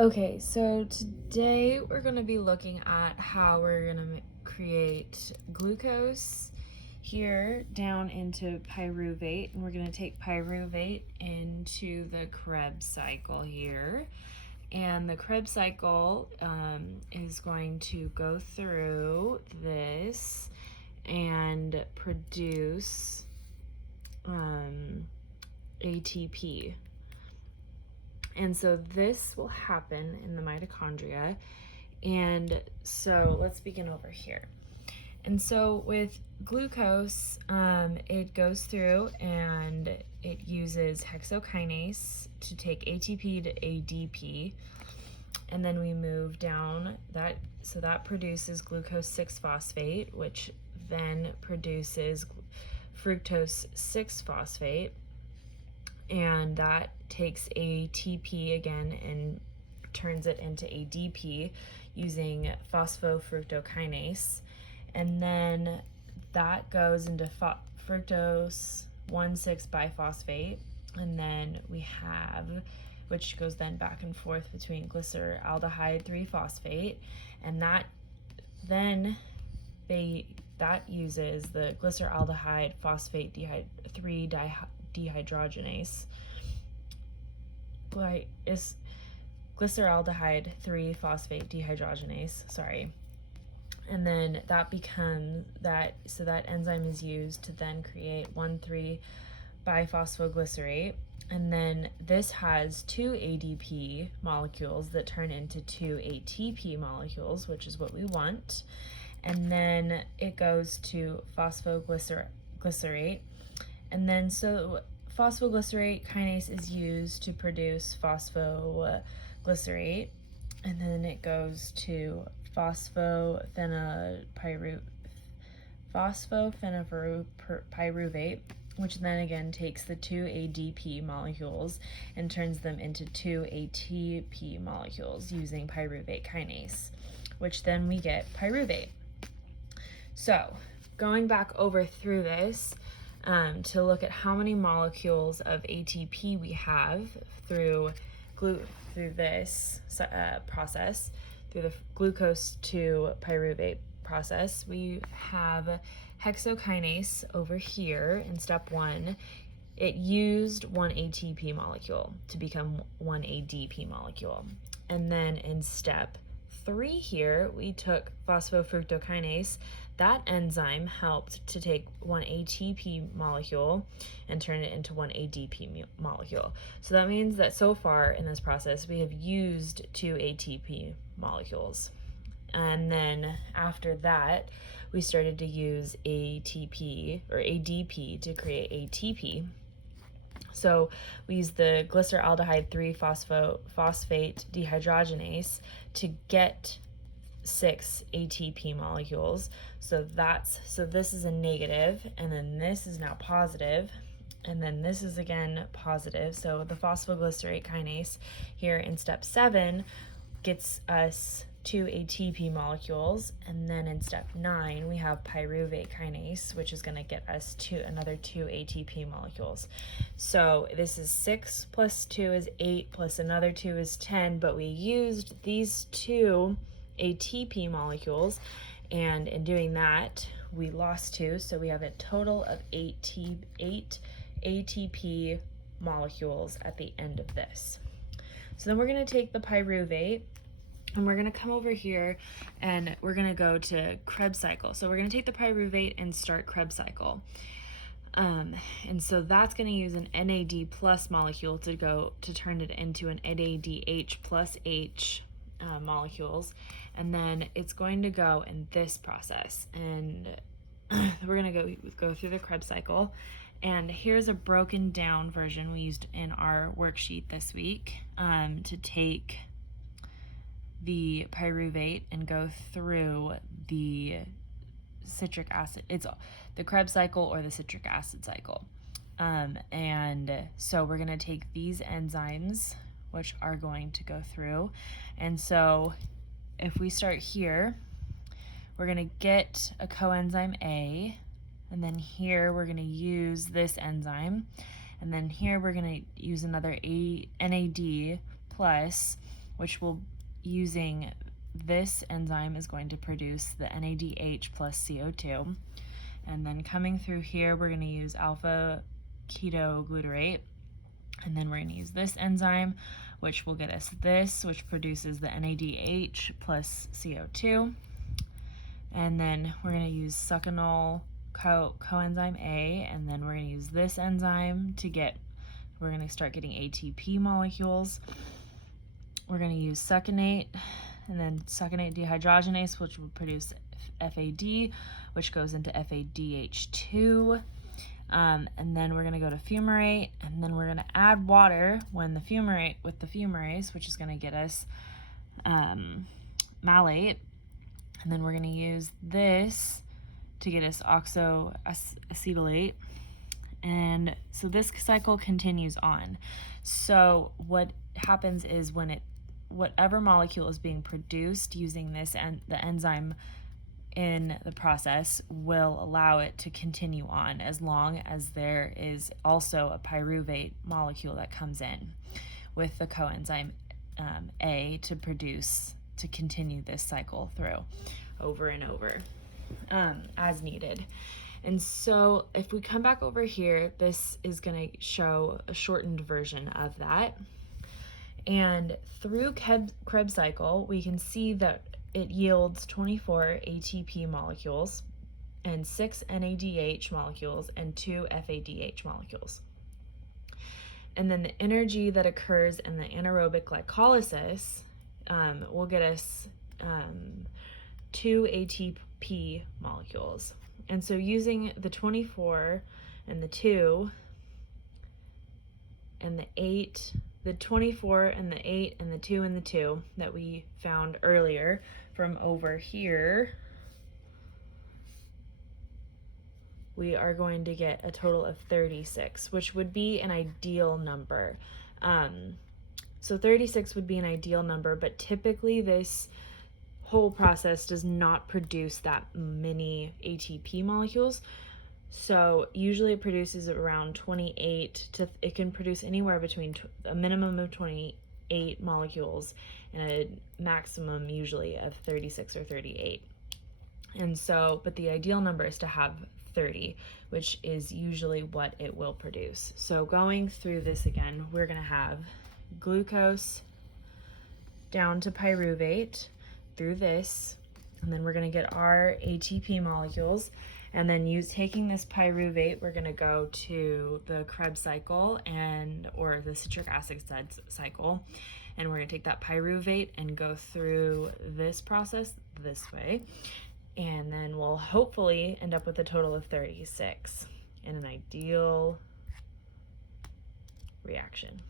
Okay, so today we're going to be looking at how we're going to create glucose here down into pyruvate, and we're going to take pyruvate into the Krebs cycle here. And the Krebs cycle is going to go through this and produce ATP. And so this will happen in the mitochondria. And so let's begin over here. And so with glucose, it goes through and it uses hexokinase to take ATP to ADP. And then we move down that, so that produces glucose 6-phosphate, which then produces fructose 6-phosphate. And that takes ATP again and turns it into ADP using phosphofructokinase. And then that goes into fructose 1,6-biphosphate. And then we have, which goes then back and forth between glyceraldehyde 3-phosphate. And that then that uses the glyceraldehyde phosphate 3-dehydrogenase. Is glyceraldehyde 3-phosphate dehydrogenase, sorry. And then that becomes that, so that enzyme is used to then create 1,3-biphosphoglycerate. And then this has 2 ADP molecules that turn into 2 ATP molecules, which is what we want. And then it goes to phosphoglycerate. And then so phosphoglycerate kinase is used to produce phosphoglycerate. And then it goes to phosphophenopyruvate, which then again takes the 2 ADP molecules and turns them into 2 ATP molecules using pyruvate kinase, which then we get pyruvate. So going back over through this to look at how many molecules of ATP we have through this process, through the glucose to pyruvate process, we have hexokinase over here in step 1. It used 1 ATP molecule to become 1 ADP molecule. And then in step 3 here, we took phosphofructokinase. That enzyme helped to take 1 ATP molecule and turn it into 1 ADP molecule. So that means that so far in this process, we have used 2 ATP molecules. And then after that, we started to use ATP or ADP to create ATP. So we use the glyceraldehyde 3-phosphate dehydrogenase to get 6 ATP molecules. So this is a negative, and then this is now positive, and then this is again positive. So the phosphoglycerate kinase here in step 7 gets us 2 ATP molecules, and then in step 9 we have pyruvate kinase, which is going to get us another 2 ATP molecules. So this is 6 plus 2 is 8 plus another 2 is 10, but we used these 2 ATP molecules, and in doing that we lost 2, so we have a total of 8 ATP molecules at the end of this. So then we're going to take the pyruvate and we're going to come over here and we're going to go to Krebs cycle. So we're going to take the pyruvate and start Krebs cycle. And so that's going to use an NAD plus molecule to turn it into an NADH plus H molecules. And then it's going to go in this process. And we're going to go through the Krebs cycle. And here's a broken down version we used in our worksheet this week to take the pyruvate and go through the citric acid. It's the Krebs cycle or the citric acid cycle. And so we're going to take these enzymes, which are going to go through. And so if we start here, we're going to get a coenzyme A, and then here we're going to use this enzyme, and then here we're going to use another NAD plus, which will, using this enzyme, is going to produce the NADH plus CO2. And then coming through here, we're going to use alpha ketoglutarate. And then we're going to use this enzyme, which will get us this, which produces the NADH plus CO2. And then we're going to use succinyl coenzyme A, and then we're going to use this enzyme to get, we're going to start getting ATP molecules. We're going to use succinate, and then succinate dehydrogenase, which will produce FAD, which goes into FADH2. And then we're going to go to fumarate, and then we're going to add water when the fumarase, which is going to get us malate. And then we're going to use this to get us oxoacetylate. And so this cycle continues on. So what happens is when whatever molecule is being produced using this and the enzyme in the process will allow it to continue on, as long as there is also a pyruvate molecule that comes in with the coenzyme A to continue this cycle through over and over as needed. And so if we come back over here, this is going to show a shortened version of that. And through Krebs cycle, we can see that it yields 24 ATP molecules and 6 NADH molecules and 2 FADH molecules. And then the energy that occurs in the anaerobic glycolysis will get us 2 ATP molecules. And so using the 24 and the 2 and the 8, the 24 and the 8 and the 2 and the 2 that we found earlier from over here, we are going to get a total of 36, which would be an ideal number. So 36 would be an ideal number, but typically this whole process does not produce that many ATP molecules. So usually it produces around 28 it can produce anywhere between a minimum of 28 molecules and a maximum usually of 36 or 38. And so, but the ideal number is to have 30, which is usually what it will produce. So going through this again, we're going to have glucose down to pyruvate through this, and then we're going to get our ATP molecules, and then taking this pyruvate, we're going to go to the Krebs cycle or the citric acid cycle, and we're going to take that pyruvate and go through this process this way, and then we'll hopefully end up with a total of 36 in an ideal reaction.